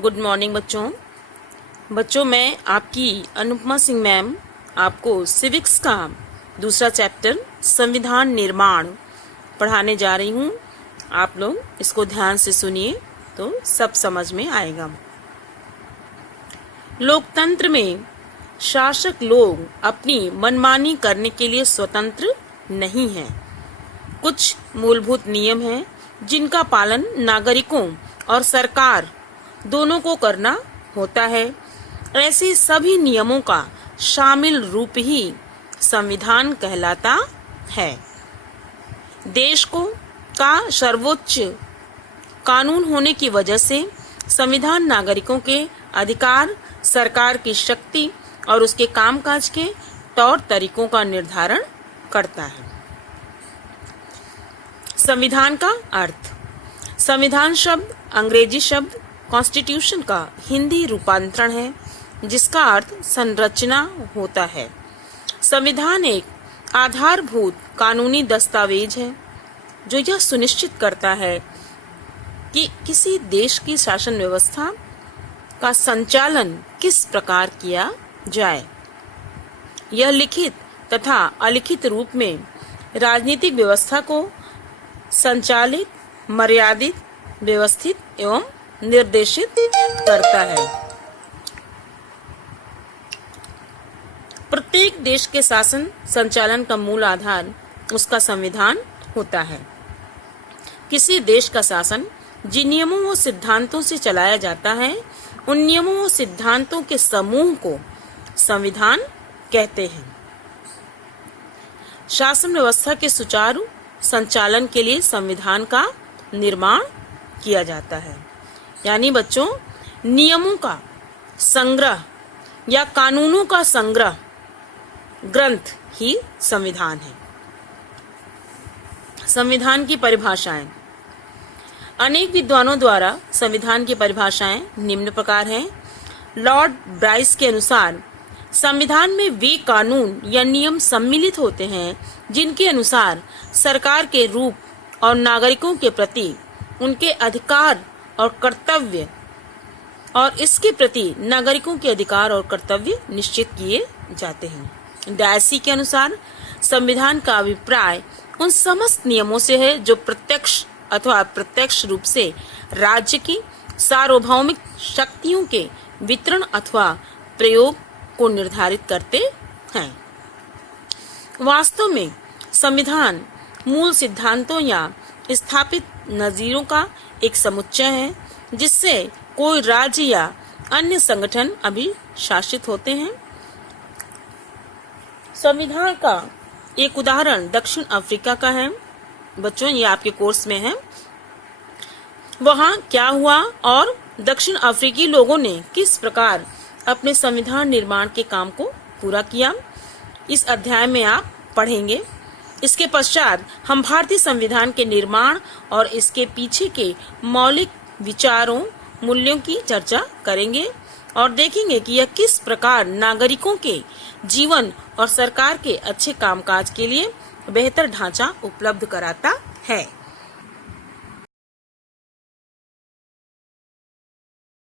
Good morning बच्चों मैं आपकी अनुपमा सिंह मैम आपको सिविक्स का दूसरा चैप्टर संविधान निर्माण पढ़ाने जा रही हूँ। आप लोग इसको ध्यान से सुनिए तो सब समझ में आएगा। लोकतंत्र में शासक लोग अपनी मनमानी करने के लिए स्वतंत्र नहीं हैं। कुछ मूलभूत नियम हैं जिनका पालन नागरिकों और सरकार दोनों को करना होता है। ऐसे सभी नियमों का शामिल रूप ही संविधान कहलाता है। देश का सर्वोच्च कानून होने की वजह से संविधान नागरिकों के अधिकार, सरकार की शक्ति और उसके कामकाज के तौर तरीकों का निर्धारण करता है। संविधान का अर्थ। संविधान शब्द अंग्रेजी शब्द कॉन्स्टिट्यूशन का हिंदी रूपांतरण है, जिसका अर्थ संरचना होता है। संविधान एक आधारभूत कानूनी दस्तावेज है जो यह सुनिश्चित करता है कि किसी देश की शासन व्यवस्था का संचालन किस प्रकार किया जाए। यह लिखित तथा अलिखित रूप में राजनीतिक व्यवस्था को संचालित, मर्यादित, व्यवस्थित एवं निर्देशित करता है। प्रत्येक देश के शासन संचालन का मूल आधार उसका संविधान होता है। किसी देश का शासन जिन नियमों व सिद्धांतों से चलाया जाता है, उन नियमों व सिद्धांतों के समूह को संविधान कहते हैं। शासन व्यवस्था के सुचारू संचालन के लिए संविधान का निर्माण किया जाता है। यानी बच्चों, नियमों का संग्रह या कानूनों का संग्रह ग्रंथ ही संविधान है। संविधान की परिभाषाएं। अनेक विद्वानों द्वारा संविधान की परिभाषाएं निम्न प्रकार हैं। लॉर्ड ब्राइस के अनुसार संविधान में वे कानून या नियम सम्मिलित होते हैं जिनके अनुसार सरकार के रूप और नागरिकों के प्रति उनके अधिकार और कर्तव्य और इसके प्रति नागरिकों के अधिकार और कर्तव्य निश्चित किए जाते हैं। डायसी के अनुसार संविधान का अभिप्राय उन समस्त नियमों से है जो प्रत्यक्ष अथवा अप्रत्यक्ष रूप से राज्य की सार्वभौमिक शक्तियों के वितरण अथवा प्रयोग को निर्धारित करते हैं। वास्तव में संविधान मूल सिद्धांतों या स्थापित नज़ीरों का एक समुच्चय है जिससे कोई राज्य या अन्य संगठन अभी शासित होते हैं। संविधान का एक उदाहरण दक्षिण अफ्रीका का है। बच्चों, ये आपके कोर्स में है। वहाँ क्या हुआ और दक्षिण अफ्रीकी लोगों ने किस प्रकार अपने संविधान निर्माण के काम को पूरा किया, इस अध्याय में आप पढ़ेंगे। इसके पश्चात हम भारतीय संविधान के निर्माण और इसके पीछे के मौलिक विचारों, मूल्यों की चर्चा करेंगे और देखेंगे कि यह किस प्रकार नागरिकों के जीवन और सरकार के अच्छे कामकाज के लिए बेहतर ढांचा उपलब्ध कराता है।